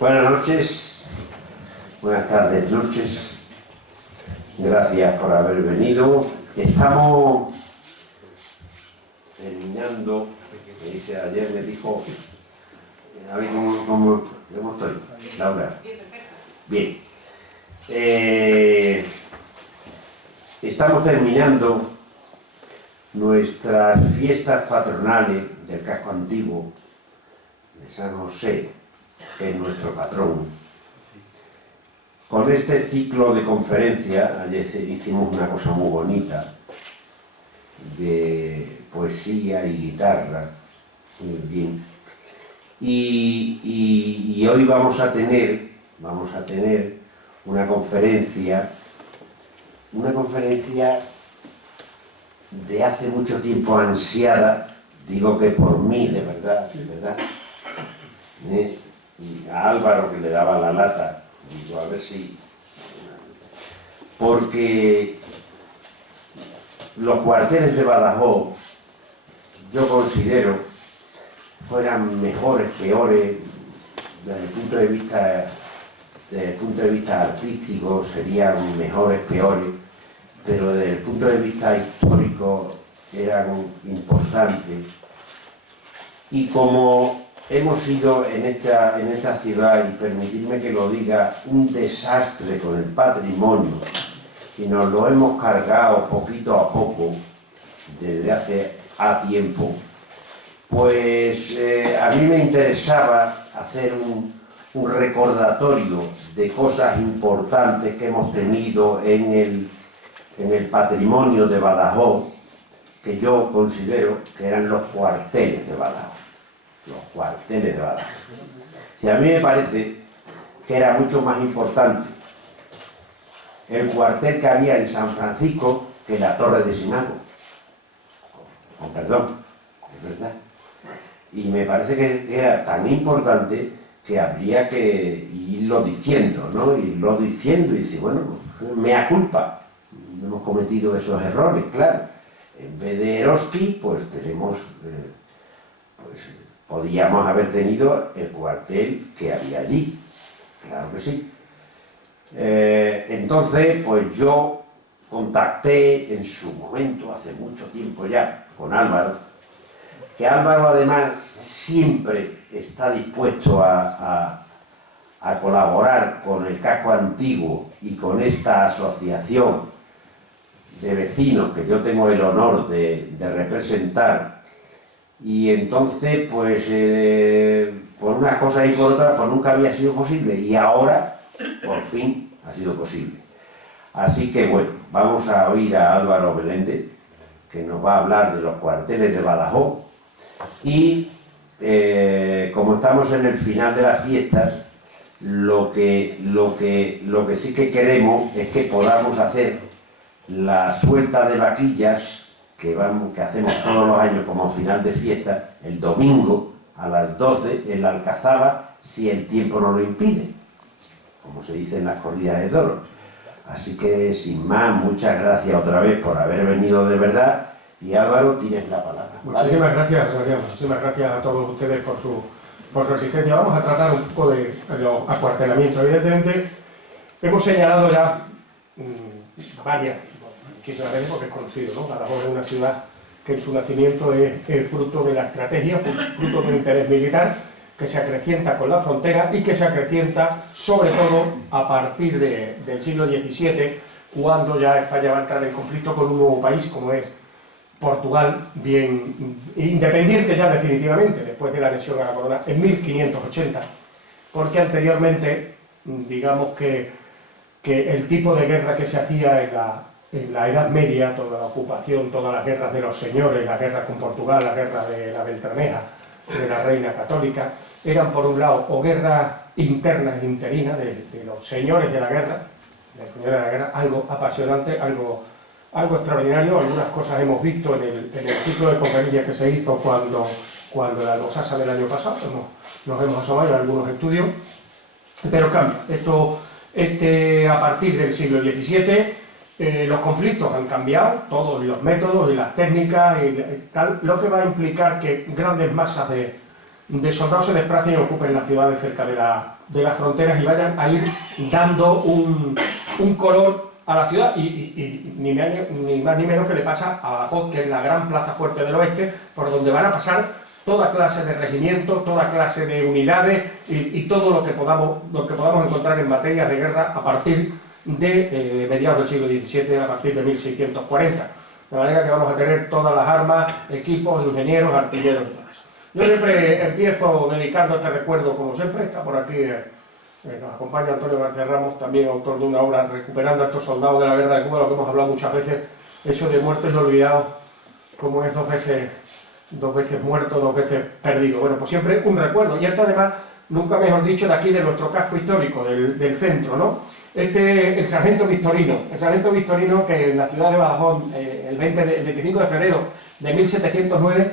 Buenas noches, buenas tardes, noches. Gracias por haber venido. Estamos terminando. Ayer me dijo, a ver cómo estoy, Laura. Bien. Estamos terminando nuestras fiestas patronales del casco antiguo de San José, que es nuestro patrón. Con este ciclo de conferencias, ayer hicimos una cosa muy bonita, de poesía y guitarra, muy bien. Y hoy vamos a tener una conferencia de hace mucho tiempo ansiada, digo que por mí, de verdad, y a Álvaro, que le daba la lata, digo, a ver si... Porque los cuarteles de Badajoz, yo considero, fueran mejores, peores, desde el punto de vista artístico, serían mejores, peores, pero desde el punto de vista histórico eran importantes. Y como hemos sido en esta ciudad, y permitidme que lo diga, un desastre con el patrimonio, y nos lo hemos cargado poquito a poco desde hace tiempo, pues a mí me interesaba hacer un recordatorio de cosas importantes que hemos tenido en el patrimonio de Badajoz, que yo considero que eran los cuarteles de Badajoz. Los cuarteles de Badajoz. Y a mí me parece que era mucho más importante el cuartel que había en San Francisco que la Torre de Simago. Con perdón, es verdad. Y me parece que era tan importante que habría que irlo diciendo, ¿no? Irlo diciendo y decir, bueno, mea culpa. Hemos cometido esos errores, claro. En vez de Eroski, pues tenemos... podíamos haber tenido el cuartel que había allí, claro que sí. Entonces, pues yo contacté en su momento, hace mucho tiempo ya, con Álvaro, que Álvaro además siempre está dispuesto a colaborar con el casco antiguo y con esta asociación de vecinos que yo tengo el honor de representar. Y entonces, pues, por unas cosas y por otras, pues nunca había sido posible. Y ahora, por fin, ha sido posible. Así que, bueno, vamos a oír a Álvaro Meléndez, que nos va a hablar de los cuarteles de Badajoz. Y, como estamos en el final de las fiestas, lo que sí que queremos es que podamos hacer la suelta de vaquillas que hacemos todos los años como final de fiesta, el domingo a las 12 en la Alcazaba, si el tiempo no lo impide, como se dice en las corridas de toros. Así que, sin más, muchas gracias otra vez por haber venido de verdad, y Álvaro, tienes la palabra. Muchísimas gracias, Adrián. Muchísimas gracias a todos ustedes por su asistencia. Vamos a tratar un poco de los acuartelamientos. Evidentemente, hemos señalado ya muchísimas veces, porque es conocido, ¿no? Badajoz es una ciudad que en su nacimiento es el fruto de la estrategia, fruto de un interés militar que se acrecienta con la frontera y que se acrecienta sobre todo a partir del siglo XVII, cuando ya España va a entrar en conflicto con un nuevo país como es Portugal, bien independiente ya definitivamente después de la anexión a la corona en 1580, porque anteriormente, digamos que el tipo de guerra que se hacía en la Edad Media, toda la ocupación, todas las guerras de los señores, la guerra con Portugal, la guerra de la Beltraneja, de la Reina Católica, eran por un lado o guerras internas e interinas de los señores de la guerra, algo apasionante, algo extraordinario. Algunas cosas hemos visto en el ciclo de conferencias que se hizo cuando la Albosasa del año pasado, nos hemos asomado en algunos estudios, pero cambia. a partir del siglo XVII los conflictos han cambiado, todos, y los métodos y las técnicas y tal, lo que va a implicar que grandes masas de soldados se desplacen y ocupen las ciudades cerca de las fronteras y vayan a ir dando un color a la ciudad y ni más ni menos que le pasa a Badajoz, que es la gran plaza fuerte del oeste, por donde van a pasar toda clase de regimientos, toda clase de unidades y todo lo que podamos encontrar en materias de guerra a partir de mediados del siglo XVII, a partir de 1640. De manera que vamos a tener todas las armas, equipos, ingenieros, artilleros y todo eso. Yo siempre empiezo dedicando este recuerdo, como siempre, está por aquí, nos acompaña Antonio García Ramos, también autor de una obra recuperando a estos soldados de la guerra de Cuba, lo que hemos hablado muchas veces, hecho de muertos y olvidados, como es dos veces muerto, dos veces perdido. Bueno, pues siempre un recuerdo, y esto además, nunca mejor dicho, de aquí, de nuestro casco histórico, del centro, ¿no? El sargento Victorino, que en la ciudad de Badajoz, el 25 de febrero de 1709,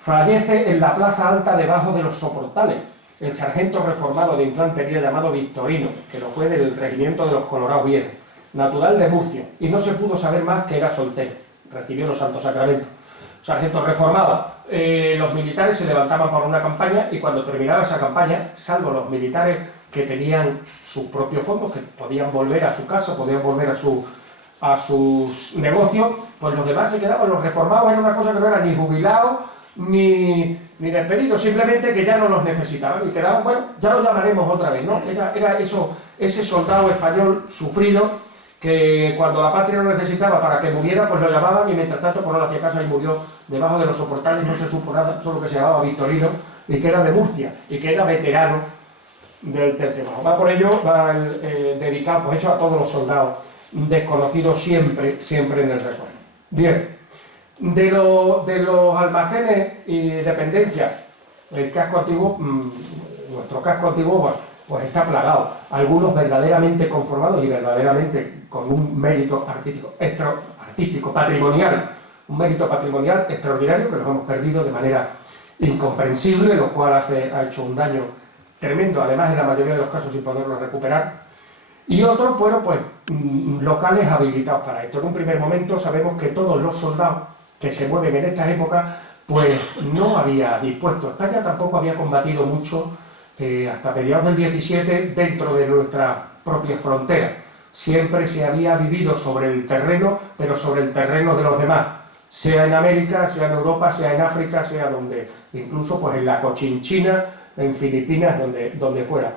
fallece en la plaza alta debajo de los soportales, el sargento reformado de infantería llamado Victorino, que lo fue del regimiento de los Colorados Viejos, natural de Murcia, y no se pudo saber más que era soltero, recibió los santos sacramentos. Sargento reformado. Los militares se levantaban para una campaña y cuando terminaba esa campaña, salvo los militares que tenían sus propios fondos, que podían volver a su casa, podían volver a sus negocios, pues los demás se quedaban. Los reformados era una cosa que no era ni jubilados ni despedidos, simplemente que ya no los necesitaban y quedaban, bueno, ya los llamaremos otra vez, ¿no? Era eso, ese soldado español sufrido que cuando la patria lo necesitaba para que muriera, pues lo llamaban y mientras tanto pues no le hacía caso y murió debajo de los soportales, no se supo nada, solo que se llamaba Victorino y que era de Murcia y que era veterano del tercio bajo. Va por ello, va dedicado pues eso a todos los soldados desconocidos siempre en el recuerdo. Bien, de los almacenes y dependencias, el casco antiguo, nuestro casco antiguo, pues está plagado. Algunos verdaderamente conformados y verdaderamente con un mérito artístico patrimonial, un mérito patrimonial extraordinario que nos hemos perdido de manera incomprensible, lo cual ha hecho un daño tremendo, además en la mayoría de los casos sin poderlo recuperar. Y otros, bueno, pues locales habilitados para esto. En un primer momento sabemos que todos los soldados que se mueven en estas épocas, pues no había dispuesto. España tampoco había combatido mucho hasta mediados del 17 dentro de nuestra propia frontera. Siempre se había vivido sobre el terreno, pero sobre el terreno de los demás, sea en América, sea en Europa, sea en África, sea donde, incluso pues en la Cochinchina, en Filipinas, donde fuera.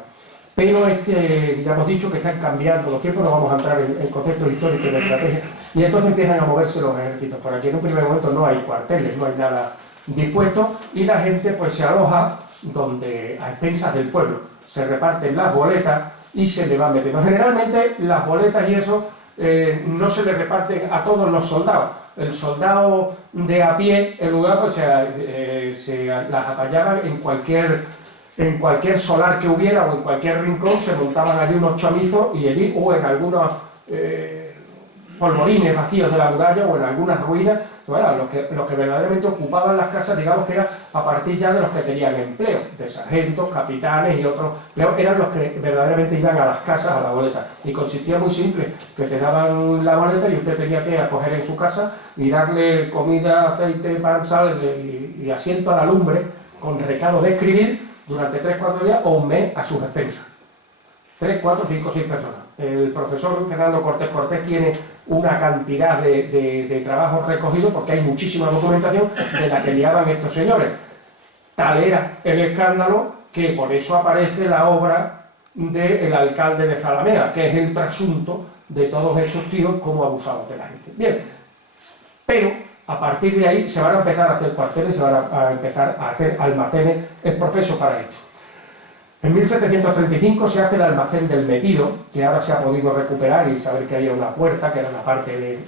Pero ya hemos dicho que están cambiando los tiempos, no vamos a entrar en conceptos históricos y de estrategia, y entonces empiezan a moverse los ejércitos. Por aquí en un primer momento no hay cuarteles, no hay nada dispuesto, y la gente pues se aloja donde a expensas del pueblo. Se reparten las boletas y se le van metiendo. Generalmente las boletas y eso no se le reparten a todos los soldados. El soldado de a pie, en lugar, pues se las apañaban en cualquier solar que hubiera o en cualquier rincón, se montaban allí unos chamizos y allí, o en algunos polvorines vacíos de la muralla o en algunas ruinas, bueno, los que verdaderamente ocupaban las casas, digamos que era a partir ya de los que tenían empleo, de sargentos, capitanes y otros, pero eran los que verdaderamente iban a las casas a la boleta. Y consistía muy simple, que te daban la boleta y usted tenía que acoger en su casa y darle comida, aceite, pan, sal y asiento a la lumbre con recado de escribir durante 3-4 días o un mes a sus expensas. 3, 4, 5, 6 personas. El profesor Fernando Cortés tiene una cantidad de trabajos recogidos porque hay muchísima documentación de la que liaban estos señores. Tal era el escándalo que por eso aparece la obra del alcalde de Zalamea, que es el trasunto de todos estos tíos como abusados de la gente. Bien, pero a partir de ahí se van a empezar a hacer cuarteles, se van a empezar a hacer almacenes, es profeso para esto. En 1735 se hace el almacén del Metido, que ahora se ha podido recuperar y saber que había una puerta, que era una parte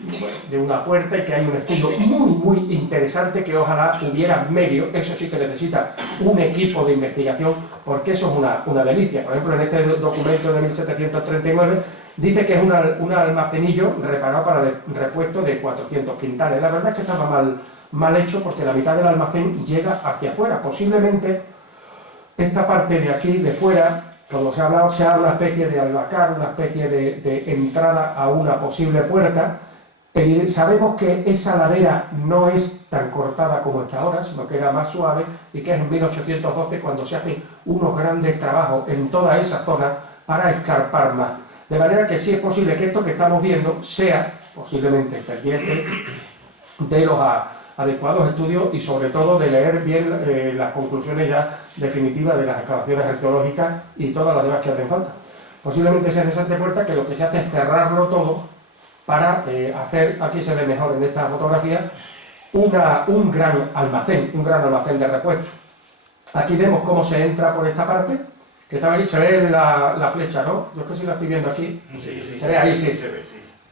de una puerta y que hay un estudio muy interesante que ojalá hubiera medio, eso sí que necesita un equipo de investigación, porque eso es una delicia. Por ejemplo, en este documento de 1739 dice que es un almacenillo reparado para repuesto de 400 quintales. La verdad es que estaba mal hecho porque la mitad del almacén llega hacia afuera. Posiblemente esta parte de aquí, de fuera, Cuando se habla una especie de albacar, una especie de entrada a una posible puerta. Sabemos que esa ladera no es tan cortada como está ahora, sino que era más suave, y que es en 1812 cuando se hacen unos grandes trabajos en toda esa zona para escarpar más. De manera que sí es posible que esto que estamos viendo sea posiblemente pendiente de los adecuados estudios y sobre todo de leer bien las conclusiones ya definitivas de las excavaciones arqueológicas y todas las demás que hacen falta. Posiblemente sea esa puerta que lo que se hace es cerrarlo todo para hacer, aquí se ve mejor en esta fotografía, un gran almacén de repuestos. Aquí vemos cómo se entra por esta parte, que está ahí, se ve la flecha, ¿no? Yo es que sí la estoy viendo aquí. Sí, se ve ahí, sí.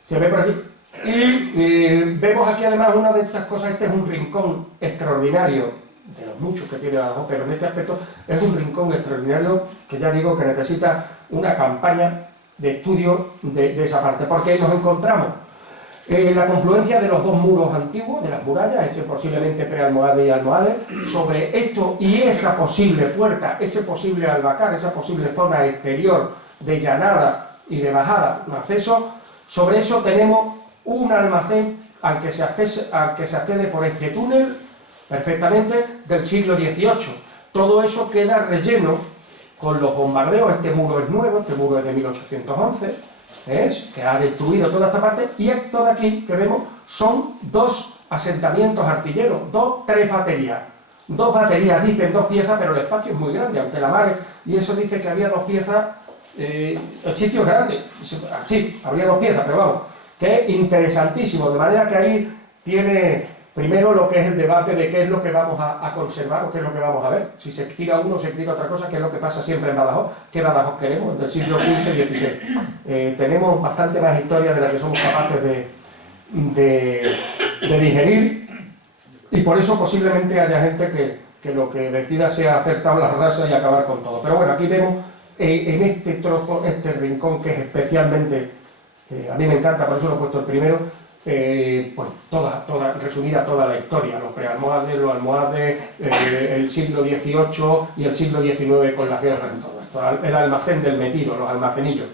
Se ve por aquí. Y vemos aquí además una de estas cosas, este es un rincón extraordinario, de los muchos que tiene abajo, pero en este aspecto es un rincón extraordinario que ya digo que necesita una campaña de estudio de esa parte, porque ahí nos encontramos la confluencia de los dos muros antiguos, de las murallas, ese posiblemente prealmohade y almohade, sobre esto y esa posible puerta, ese posible albacar, esa posible zona exterior de llanada y de bajada, un acceso, sobre eso tenemos un almacén al que se accede por este túnel perfectamente del siglo XVIII. Todo eso queda relleno con los bombardeos. Este muro es nuevo, este muro es de 1811, que ha destruido toda esta parte, y esto de aquí que vemos son dos asentamientos artilleros, tres baterías. Dos baterías, dicen dos piezas, pero el espacio es muy grande, aunque la mar, y eso dice que había dos piezas, el sitio es grande, sí, habría dos piezas, pero vamos, que es interesantísimo, de manera que ahí tiene primero lo que es el debate de qué es lo que vamos a conservar o qué es lo que vamos a ver. Si se tira uno, se tira otra cosa, que es lo que pasa siempre en Badajoz. ¿Qué Badajoz queremos? El del siglo XV y XVI. Tenemos bastante más historia de la que somos capaces de digerir, y por eso posiblemente haya gente que lo que decida sea hacer tablas rasas y acabar con todo. Pero bueno, aquí vemos en este trozo, este rincón que es especialmente, a mí me encanta, por eso lo he puesto el primero, pues resumida toda la historia, los prealmohades, los almohades, el siglo XVIII y el siglo XIX con las guerras y todo esto, el almacén del metido, los almacenillos.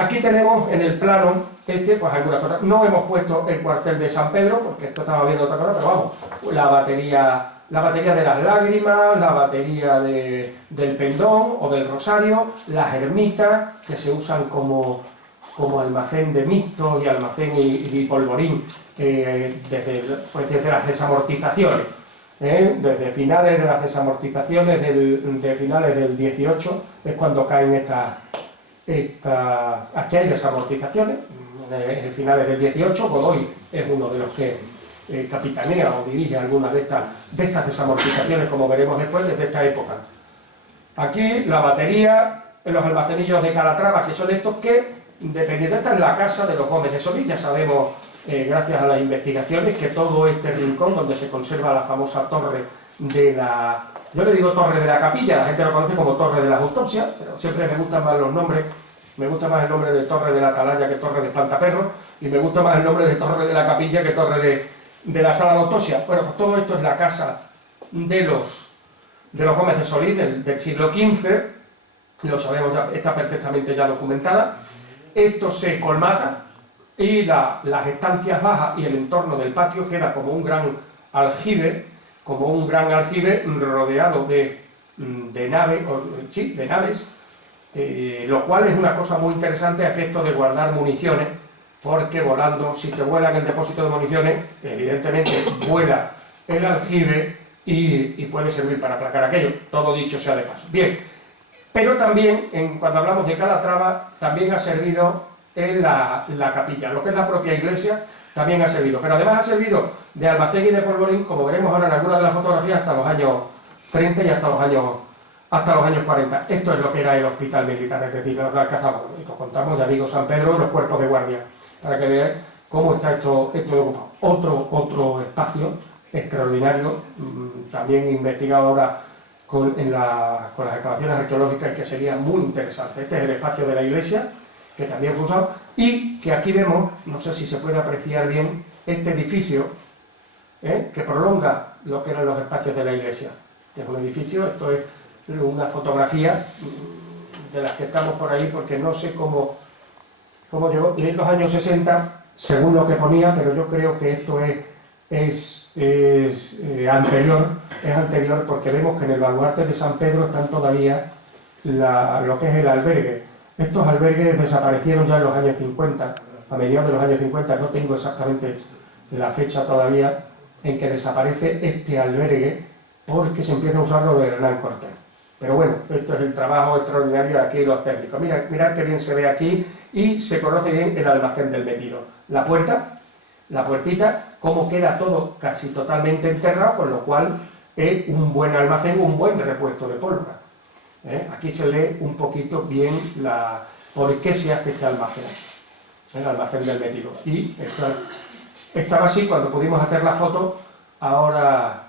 Aquí tenemos en el plano pues algunas cosas. No hemos puesto el cuartel de San Pedro, porque esto estaba viendo otra cosa, pero vamos, la batería de las lágrimas, la batería del pendón o del rosario, las ermitas que se usan como almacén de mixtos y almacén y polvorín desde las desamortizaciones, desde finales de las desamortizaciones de finales del 18 es cuando caen aquí hay desamortizaciones, en finales del 18, Godoy es uno de los que capitanea o dirige algunas de estas desamortizaciones, como veremos después, desde esta época. Aquí la batería, los almacenillos de Calatrava, que son estos que, dependiendo, esta es la casa de los Gómez de Solís, ya sabemos, gracias a las investigaciones, que todo este rincón donde se conserva la famosa torre de la... Yo le digo torre de la capilla, la gente lo conoce como torre de las autopsias, pero siempre me gustan más los nombres, me gusta más el nombre de torre de la atalaya que torre de espantaperros, y me gusta más el nombre de torre de la capilla que torre de la sala de autopsia. Bueno, pues todo esto es la casa de los Gómez de Solís del siglo XV, lo sabemos, ya está perfectamente ya documentada. Esto se colmata y las estancias bajas y el entorno del patio queda como un gran aljibe rodeado de naves, lo cual es una cosa muy interesante a efecto de guardar municiones, porque volando, si te vuelan el depósito de municiones, evidentemente vuela el aljibe y puede servir para aplacar aquello, todo dicho sea de paso. Bien, pero también, cuando hablamos de Calatrava, también ha servido en la capilla, lo que es la propia iglesia, también ha servido, pero además ha servido de almacén y de polvorín, como veremos ahora en algunas de las fotografías, hasta los años 30 y hasta los años 40. Esto es lo que era el hospital militar, es decir, lo que alcanzamos, y lo contamos, ya digo, San Pedro y los cuerpos de guardia, para que veáis cómo está esto ocupado. Otro espacio extraordinario, también investigado ahora con las excavaciones arqueológicas, que sería muy interesante. Este es el espacio de la iglesia, que también fue usado, y que aquí vemos, no sé si se puede apreciar bien, este edificio que prolonga lo que eran los espacios de la iglesia. Este es un edificio, esto es una fotografía de las que estamos por ahí, porque no sé cómo llegó. Y en los años 60, según lo que ponía, pero yo creo que esto es anterior, porque vemos que en el baluarte de San Pedro están todavía lo que es el albergue. Estos albergues desaparecieron ya en los años 50, a mediados de los años 50, no tengo exactamente la fecha todavía en que desaparece este albergue, porque se empieza a usar lo de Hernán Cortés. Pero bueno, esto es el trabajo extraordinario de aquí los técnicos. Mirad qué bien se ve aquí y se conoce bien el almacén del metido. La puerta, la puertita, cómo queda todo casi totalmente enterrado, con lo cual es un buen almacén, un buen repuesto de pólvora. Aquí se lee un poquito bien por qué se hace este almacén, el almacén del metido. Y estaba así cuando pudimos hacer la foto. Ahora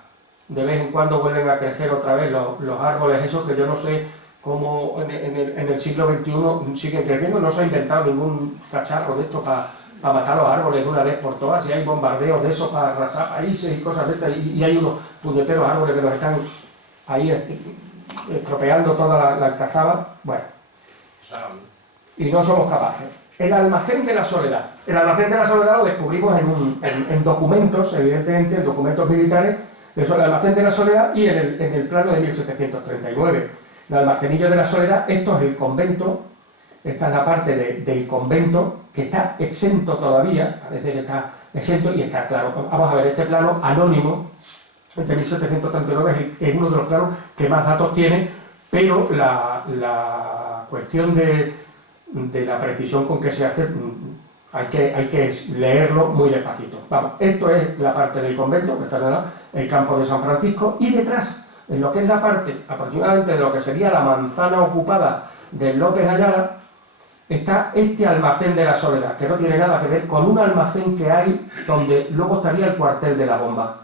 de vez en cuando vuelven a crecer otra vez los árboles esos, que yo no sé cómo en el siglo XXI siguen creciendo. No se ha inventado ningún cacharro de esto para matar los árboles de una vez por todas, y hay bombardeos de esos para arrasar países y cosas de estas, y hay unos puñeteros árboles que nos están ahí estropeando toda la alcazaba. Bueno, y no somos capaces. El almacén de la soledad. El almacén de la soledad lo descubrimos en documentos, evidentemente, en documentos militares. Eso, el almacén de la soledad, y en el plano de 1739. El almacenillo de la soledad, esto es el convento, esta es la parte del convento que está exento todavía, parece que está exento y está claro. Vamos a ver, este plano anónimo de 1739 es uno de los planos que más datos tiene, pero la cuestión de la precisión con que se hace, hay que leerlo muy despacito. Vamos, esto es la parte del convento, que está en el campo de San Francisco, y detrás, en lo que es la parte aproximadamente de lo que sería la manzana ocupada del López Ayala, está este almacén de la soledad, que no tiene nada que ver con un almacén que hay donde luego estaría el cuartel de la bomba,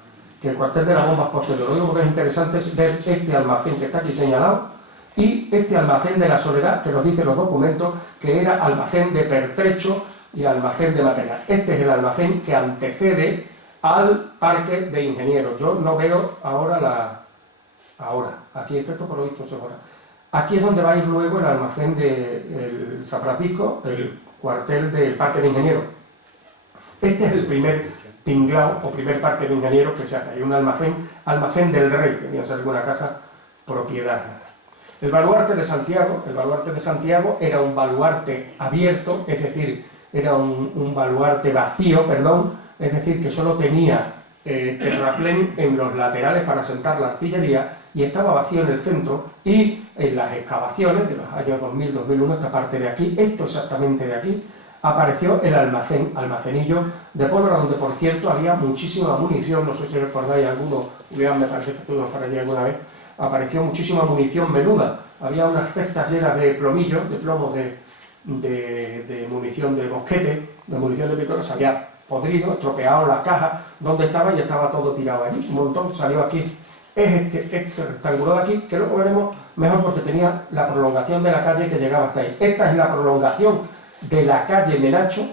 que el cuartel de la bomba es posterior. Lo único que es interesante es ver este almacén que está aquí señalado, y este almacén de la soledad, que nos dicen los documentos que era almacén de pertrecho y almacén de material. Este es el almacén que antecede al parque de ingenieros. Yo no veo ahora aquí es que esto por lo visto se borra. Aquí es donde va a ir luego el almacén de San Francisco, el cuartel del parque de ingenieros. Este es el primer tinglao o primer parque de ingenieros que se hace. Hay un almacén del rey, que viene a ser alguna casa propiedad. El baluarte de Santiago era un baluarte abierto, es decir, era un baluarte vacío, es decir, que solo tenía terraplén en los laterales para sentar la artillería, y estaba vacío en el centro, y en las excavaciones de los años 2000-2001, esta parte de aquí, esto exactamente de aquí, apareció el almacenillo de pólvora, donde por cierto había muchísima munición. No sé si recordáis alguno, Julián, me parece que estuvimos por allí alguna vez. Apareció muchísima munición menuda, había unas cestas llenas de plomillos, de plomos de munición de mosquete, de munición de pistola. Se había podrido, estropeado la caja donde estaba, y estaba todo tirado allí, un montón. Salió aquí, es este rectángulo de aquí, que luego veremos mejor porque tenía la prolongación de la calle que llegaba hasta ahí. Esta es la prolongación de la calle Menacho.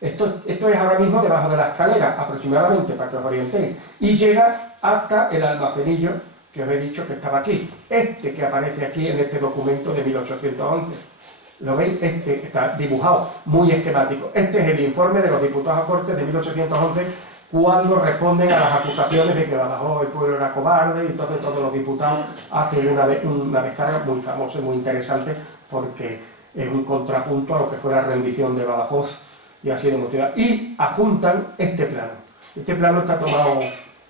Esto es ahora mismo debajo de la escalera, aproximadamente, para que os orientéis, y llega hasta el almacenillo que os he dicho que estaba aquí. Este que aparece aquí en este documento de 1811. ¿Lo veis? Este está dibujado, muy esquemático. Este es el informe de los diputados a Cortes de 1811, cuando responden a las acusaciones de que Badajoz, el pueblo, era cobarde, y entonces todos los diputados hacen una descarga muy famosa y muy interesante, porque es un contrapunto a lo que fue la rendición de Badajoz, y así de motivado. Y adjuntan este plano. Este plano está tomado,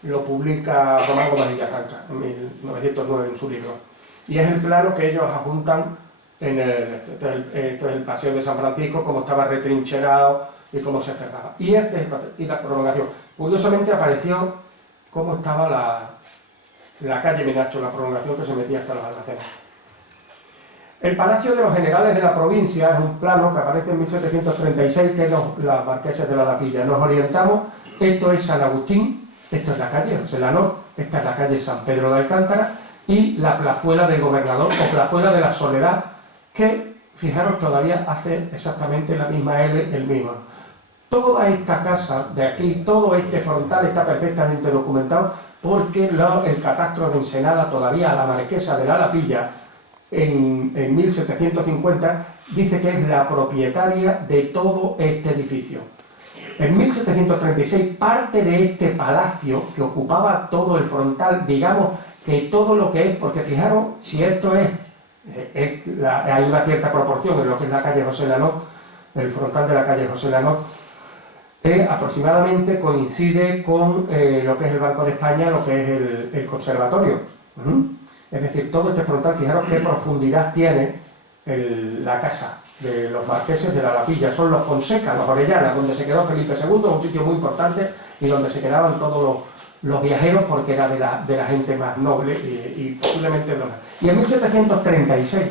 lo publica Román Gómez Villafranca en 1909 en su libro, y es el plano que ellos adjuntan esto es el paseo de San Francisco, cómo estaba retrincherado y cómo se cerraba, y la prolongación. Curiosamente apareció cómo estaba la calle Menacho, la prolongación que se metía hasta los almacenes. El Palacio de los Generales de la Provincia es un plano que aparece en 1736, que es las Marqueses de la Lapilla. Nos orientamos, esto es San Agustín, esto es la calle Roselano, esta es la calle San Pedro de Alcántara, y la plazuela del Gobernador, o plazuela de la Soledad, que, fijaros, todavía hace exactamente la misma L, el mismo. Toda esta casa de aquí, todo este frontal está perfectamente documentado, porque el catastro de Ensenada todavía a la Marquesa de la Lapilla en 1750, dice que es la propietaria de todo este edificio. En 1736, parte de este palacio, que ocupaba todo el frontal, digamos que todo lo que es, porque fijaros, si esto hay una cierta proporción en lo que es la calle José Lanot, el frontal de la calle José Lanot, aproximadamente coincide con lo que es el Banco de España, lo que es el conservatorio. Es decir, todo este frontal, fijaros qué profundidad tiene la casa de los marqueses de la Lapilla. Son los Fonseca, los Orellana, donde se quedó Felipe II, un sitio muy importante y donde se quedaban todos los viajeros, porque era de la gente más noble y posiblemente no. Y en 1736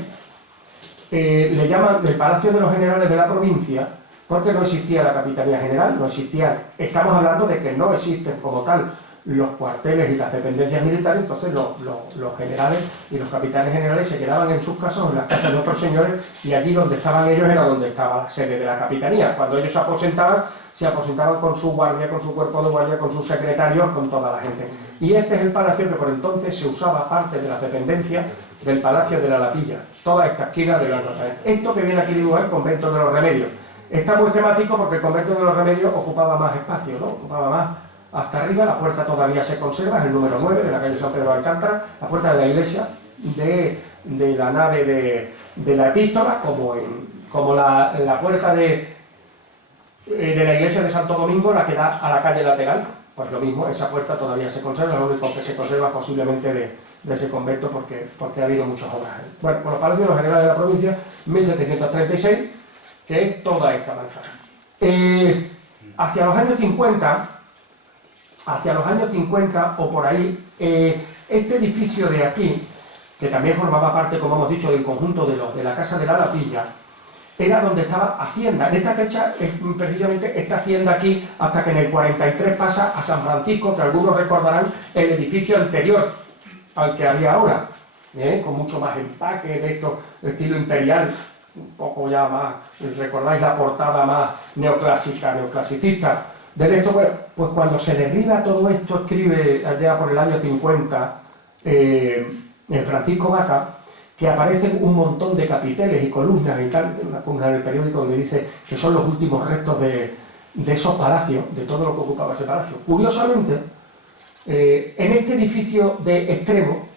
le llaman el Palacio de los Generales de la provincia, porque no existía la Capitanía General, no existía. Estamos hablando de que no existen como tal los cuarteles y las dependencias militares, entonces los generales y los capitanes generales se quedaban en sus casas o en las casas de otros señores, y allí donde estaban ellos era donde estaba la sede de la capitanía. Cuando ellos se aposentaban con su guardia, con su cuerpo de guardia, con sus secretarios, con toda la gente. Y este es el palacio que por entonces se usaba parte de las dependencias del Palacio de la Lapilla, toda esta esquina de la nota. Esto que viene aquí dibujado es el Convento de los Remedios. Está muy temático porque el Convento de los Remedios ocupaba más espacio, ¿no? Ocupaba más. Hasta arriba la puerta todavía se conserva, es el número 9 de la calle San Pedro de Alcántara, la puerta de la iglesia de la nave de la epístola, como la puerta de la iglesia de Santo Domingo, la que da a la calle lateral. Pues lo mismo, esa puerta todavía se conserva, lo único que se conserva posiblemente de ese convento, porque ha habido muchas obras. Bueno, por los Palacios de los Generales de la provincia, 1736, que es toda esta manzana. Hacia los años 50 o por ahí, este edificio de aquí, que también formaba parte, como hemos dicho, del conjunto de la Casa de la Lapilla, era donde estaba Hacienda. En esta fecha es precisamente esta Hacienda aquí, hasta que en el 43 pasa a San Francisco, que algunos recordarán el edificio anterior al que había ahora, con mucho más empaque de esto, de estilo imperial, un poco ya más, recordáis la portada más neoclasicista del esto. Bueno, pues cuando se derriba todo esto, escribe allá por el año 50 en Francisco Vaca, que aparecen un montón de capiteles y columnas y tal, una columna en el periódico donde dice que son los últimos restos de esos palacios, de todo lo que ocupaba ese palacio. Curiosamente, en este edificio de extremo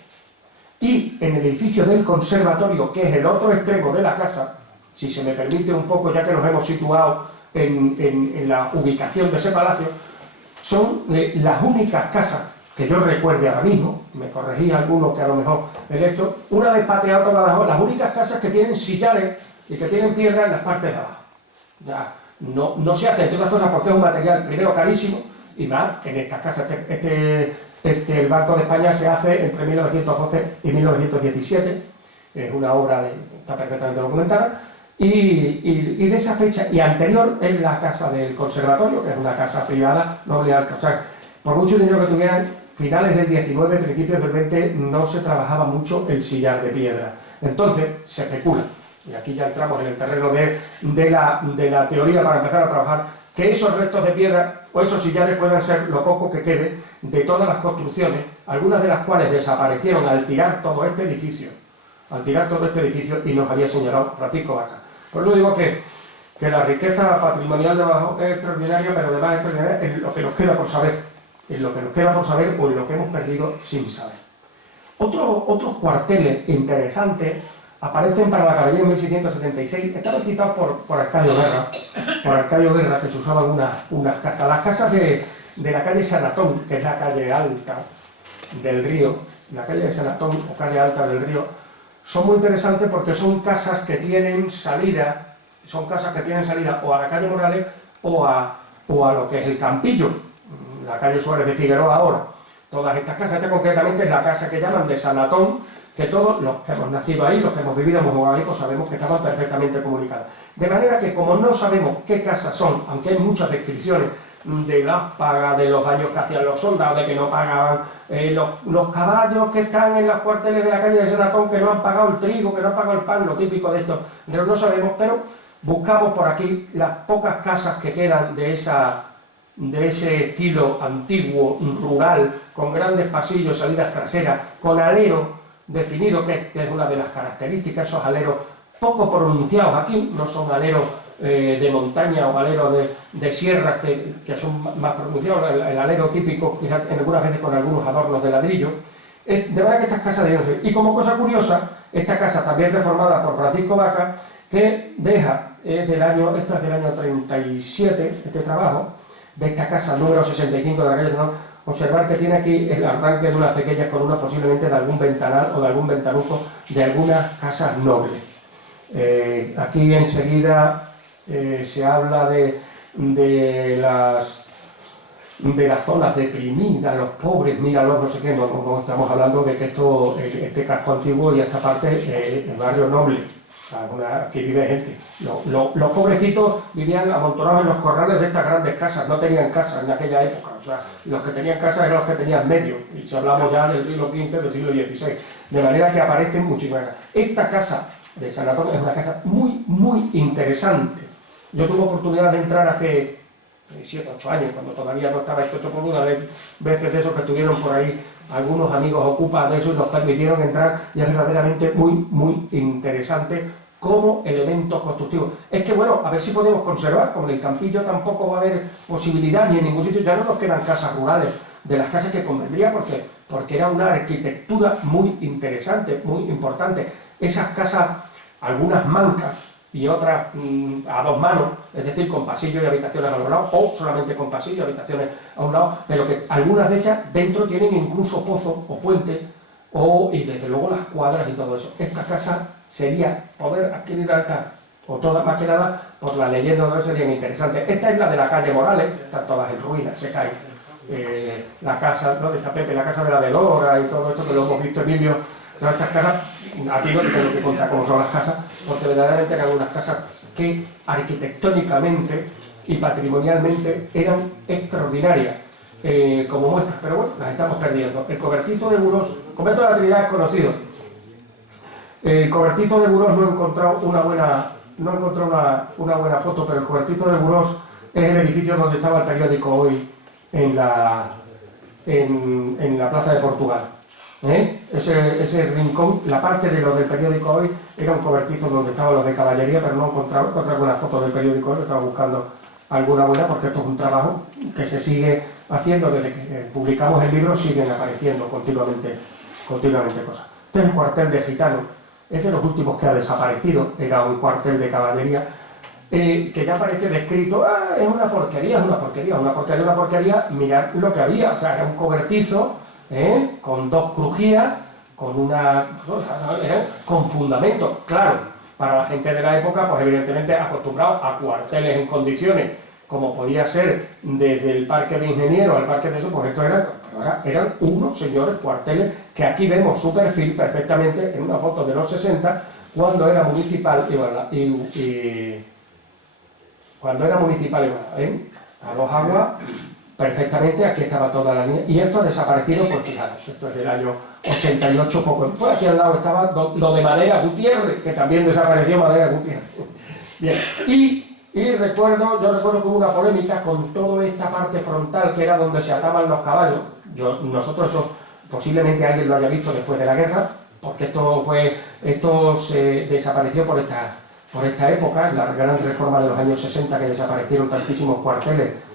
y en el edificio del conservatorio, que es el otro extremo de la casa, si se me permite un poco, ya que nos hemos situado en la ubicación de ese palacio, son las únicas casas que yo recuerde ahora mismo, me corregí alguno que a lo mejor en esto, una vez pateado todas las únicas casas que tienen sillares y que tienen piedra en las partes de abajo. Ya no se hace, entre otras cosas, porque es un material primero carísimo, y más en estas casas. El Banco de España se hace entre 1912 y 1917, es una obra está perfectamente documentada, y de esa fecha y anterior es la casa del conservatorio, que es una casa privada, noble alta. O sea, por mucho dinero que tuvieran, finales del 19, principios del 20, no se trabajaba mucho el sillar de piedra. Entonces se especula, y aquí ya entramos en el terreno de la teoría para empezar a trabajar, que esos restos de piedra o esos sillares puedan ser lo poco que quede de todas las construcciones, algunas de las cuales desaparecieron al tirar todo este edificio, y nos había señalado Francisco Vaca. Por eso digo que la riqueza patrimonial de Badajoz es extraordinaria, pero además es extraordinaria en lo que nos queda por saber, o en lo que hemos perdido sin saber. Otros cuarteles interesantes aparecen para la caballería en 1676, estaban citados por Arcadio Guerra, que se usaban unas casas. Las casas de la calle Sanatón, que es la calle alta del río, la calle de Sanatón o calle alta del río, son muy interesantes porque son casas que tienen salida, o a la calle Morales o a lo que es el Campillo, la calle Suárez de Figueroa ahora. Todas estas casas, concretamente es la casa que llaman de Sanatón, que todos los que hemos nacido ahí, los que hemos vivido en Mogaví, sabemos que estaban perfectamente comunicadas. De manera que, como no sabemos qué casas son, aunque hay muchas descripciones de las pagas, de los daños que hacían los soldados, de que no pagaban los caballos que están en los cuarteles de la calle de Sanatón, que no han pagado el trigo, que no han pagado el pan, lo típico de esto, pero no sabemos. Pero buscamos por aquí las pocas casas que quedan de ese estilo antiguo, rural, con grandes pasillos, salidas traseras, con alero, definido, que es una de las características, esos aleros poco pronunciados aquí, no son aleros de montaña o aleros de sierras que son más pronunciados, el alero típico, quizás en algunas veces con algunos adornos de ladrillo. De verdad que estas casas deben ser. Y como cosa curiosa, esta casa también reformada por Francisco Vaca, que deja, esto es del año 37, este trabajo, de esta casa número 65 de la calle Senado, observar que tiene aquí el arranque de unas pequeñas columnas, posiblemente de algún ventanal o de algún ventanuco de algunas casas nobles. Aquí enseguida se habla de las zonas deprimidas, los pobres, míralos, no sé qué, no estamos hablando de que este casco antiguo y esta parte es el barrio noble. Aquí vive gente. Los pobrecitos vivían amontonados en los corrales de estas grandes casas, no tenían casa en aquella época. O sea, los que tenían casa eran los que tenían medio, y si hablamos ya del siglo XV, del siglo XVI. De manera que aparecen muchísimas. Esta casa de San Antonio es una casa muy, muy interesante. Yo tuve oportunidad de entrar hace 7 o 8 años, cuando todavía no estaba esto hecho por una vez, veces de esos que estuvieron por ahí algunos amigos ocupas de eso y nos permitieron entrar, y es verdaderamente muy, muy interesante como elemento constructivo. Es que bueno, a ver si podemos conservar, como en el Campillo tampoco va a haber posibilidad ni en ningún sitio, ya no nos quedan casas rurales, de las casas que convendría porque era una arquitectura muy interesante, muy importante. Esas casas, algunas mancas y otras a 2 manos, es decir, con pasillo y habitaciones a los lados, o solamente con pasillo y habitaciones a un lado, pero que algunas de ellas dentro tienen incluso pozo o fuente, y desde luego las cuadras y todo eso. Esta casa sería poder adquirir esta, o todas más que nada, por la leyenda de eso serían interesantes. Esta es la de la calle Morales, están todas en ruinas, se caen. La casa, ¿dónde está Pepe? La casa de la Velora y todo esto que lo hemos visto, Emilio. Son estas casas, a ti no te tengo que contar cómo son las casas, porque verdaderamente eran unas casas que arquitectónicamente y patrimonialmente eran extraordinarias como muestras, pero bueno, las estamos perdiendo. El cobertizo de Burós, el convento de la Trinidad es conocido. El cobertizo de Burós no he encontrado una buena foto, pero el cobertizo de Burós es el edificio donde estaba el periódico Hoy en la Plaza de Portugal. Ese rincón, la parte de lo del periódico Hoy era un cobertizo donde estaban los de caballería, pero no encontré alguna foto del periódico Hoy, estaba buscando alguna buena, porque esto es un trabajo que se sigue haciendo desde que publicamos el libro, siguen apareciendo continuamente cosas. Este es el cuartel de Gitano, es de los últimos que ha desaparecido, era un cuartel de caballería, que ya aparece descrito, es una porquería, mirad lo que había, o sea, era un cobertizo, con 2 crujías, con fundamento, claro, para la gente de la época, pues evidentemente acostumbrado a cuarteles en condiciones, como podía ser desde el Parque de Ingenieros al Parque de eso, pues estos eran unos señores cuarteles que aquí vemos su perfil perfectamente en una foto de los 60, cuando era municipal a los aguas. Perfectamente, aquí estaba toda la línea, y esto ha desaparecido, pues fijaros, esto es del año 88, poco. Pues aquí al lado estaba lo de Madera Gutiérrez, que también desapareció Madera Gutiérrez. Bien, yo recuerdo que hubo una polémica con toda esta parte frontal, que era donde se ataban los caballos. Nosotros eso, posiblemente alguien lo haya visto después de la guerra, porque esto se desapareció por esta época, en la gran reforma de los años 60, que desaparecieron tantísimos cuarteles,